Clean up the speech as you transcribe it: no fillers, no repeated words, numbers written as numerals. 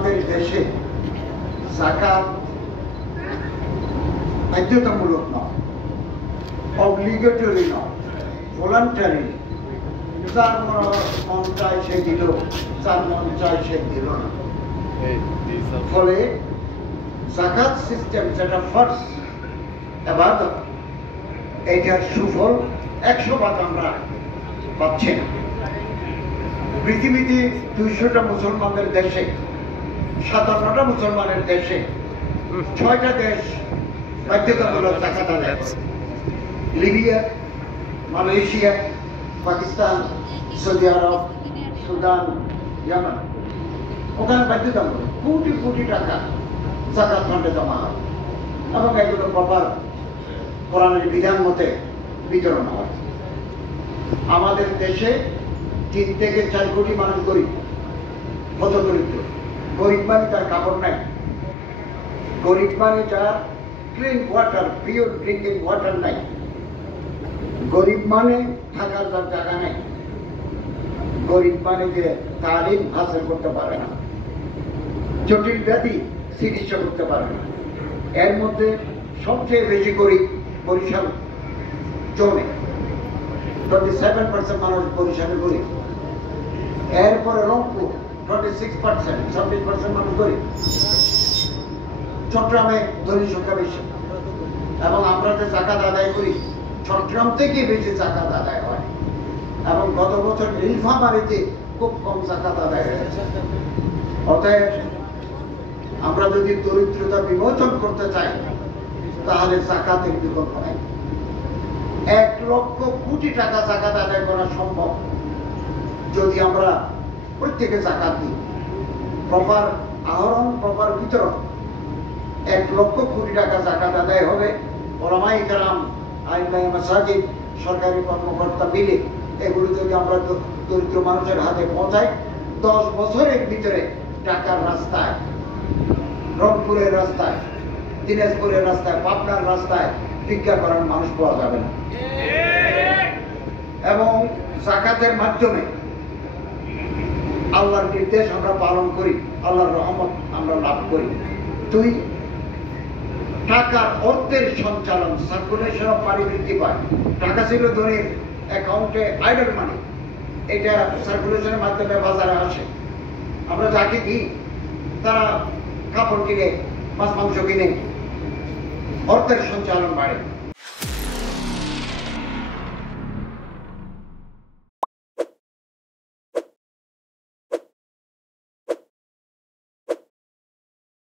আমাদের দেশে যাকাত বাধ্যতামূলক নয়, অব্লিগেটরি নয়, ভলান্টারি। যার মন চায় সে দিল, যার মন চায় সে দিল না। ফলে যাকাত সিস্টেম যেটা ফার্স্ট ইবাদত, এইটার সুফল 100% আমরা পাচ্ছি না। পৃথিবীতে 200টা মুসলমানদের দেশে, 57টা মুসলমানের দেশে 6টা দেশ বাধ্যতামূলক যাকাত আদায় করে। লিবিয়া, মালয়েশিয়া, পাকিস্তান, সৌদি আরব, সুদান, ইয়ামান। ওখানে বাধ্যতামূলক কোটি কোটি টাকা যাকাত ফান্ডে জমা হয় এবং এগুলো প্রপার কোরআনের বিধান মতে বিতরণ হয়। আমাদের দেশে 3 থেকে 4 কোটি মানুষ গরিব, হতদরিদ্র। গরিব মানে তার কাপড় নাই, গরিব মানে যার clean water, pure drinking water নাই, গরিব মানে থাকার তার জায়গা নেই, গরিব মানে যে তালিম হাসিল করতে পারে না, জটিল ব্যাধি চিকিৎসা করতে পারে না। এর মধ্যে সবচেয়ে বেশি গরিব বরিশাল জোনে, 27% মানুষ বরিশালে গরিব। এরপরে রংপুর 26%, 26% মানুষ গরিব। চট্টগ্রামে ধনী সংখ্যা বেশি এবং আমরা যে যাকাত আদায় করি চট্টগ্রাম থেকে বেশি যাকাত আদায় হয় এবং গত বছর নীলফামারীতে খুব কম যাকাত আদায় হয়েছে। অতএব আমরা যদি দরিদ্রতা বিমোচন করতে চাই তাহলে যাকাতের বিকল্প নাই। 1 লক্ষ কোটি টাকা যাকাত আদায় করা সম্ভব যদি আমরা প্রত্যেকে যাকাত দিই। প্রপার আহরণ, প্রপার বিতরণ। 1 লক্ষ কোটি টাকা যাকাত আদায় হবে। ওলামায়ে কেরাম, আইমায়ে মাসাজিদ, সরকারি কর্মকর্তা মিলে এগুলো যদি আমরা দরিদ্র মানুষের হাতে পৌঁছাই, 10 বছরের ভিতরে ঢাকার রাস্তায়, রংপুরের রাস্তায়, দিনাজপুরের রাস্তায়, পাবনার রাস্তায় ভিক্ষা করার মানুষ পাওয়া যাবে না। এবং যাকাতের মাধ্যমে আল্লাহর নির্দেশ আমরা পালন করি, আল্লাহর রহমত আমরা লাভ করি। 2, টাকার অর্থের সঞ্চালন, সার্কুলেশন অফ মানি বৃদ্ধি পায়। টাকা ছিল ধনীর অ্যাকাউন্টে আইডল মানি, এটা সার্কুলেশনের মাধ্যমে বাজারে আসে। আমরা যাকে দিই তারা কাপড় কিনে, মাছ মাংস কিনে, অর্থের সঞ্চালন বাড়ে।